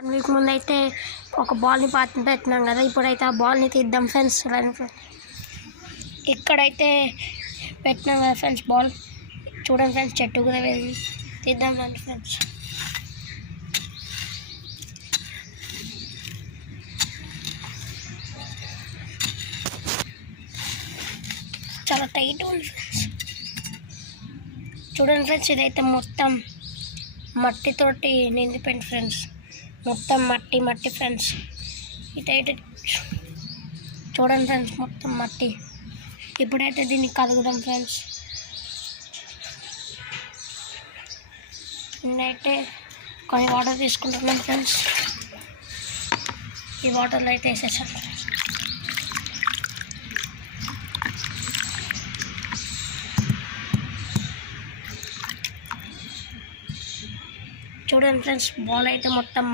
1 week ముందు అయితే ఒక బాల్ని పెట్టినాం కదా, ఇప్పుడైతే ఆ బాల్ని తీద్దాం ఫ్రెండ్స్. ఇక్కడైతే పెట్టినాం కదా ఫ్రెండ్స్ బాల్, చూడండి ఫ్రెండ్స్ చెట్టు కూడా వెళ్ళి తీద్దాం ఫ్రెండ్స్. చాలా టైట్ ఉంది ఫ్రెండ్స్. చూడండి ఫ్రెండ్స్, ఇదైతే మొత్తం మట్టితోటి నిండిపోయింది ఫ్రెండ్స్, మొత్తం మట్టి ఫ్రెండ్స్. ఇటైతే చూడండి ఫ్రెండ్స్ మొత్తం మట్టి. ఇప్పుడైతే దీన్ని కలుగుదాం ఫ్రెండ్స్. నేనైతే కొన్ని వాటర్ తీసుకుంటున్నాను ఫ్రెండ్స్. ఈ వాటర్లో అయితే వేసేసాను ఫ్రెండ్స్. చూడండి ఫ్రెండ్స్ బాల్ అయితే మొత్తం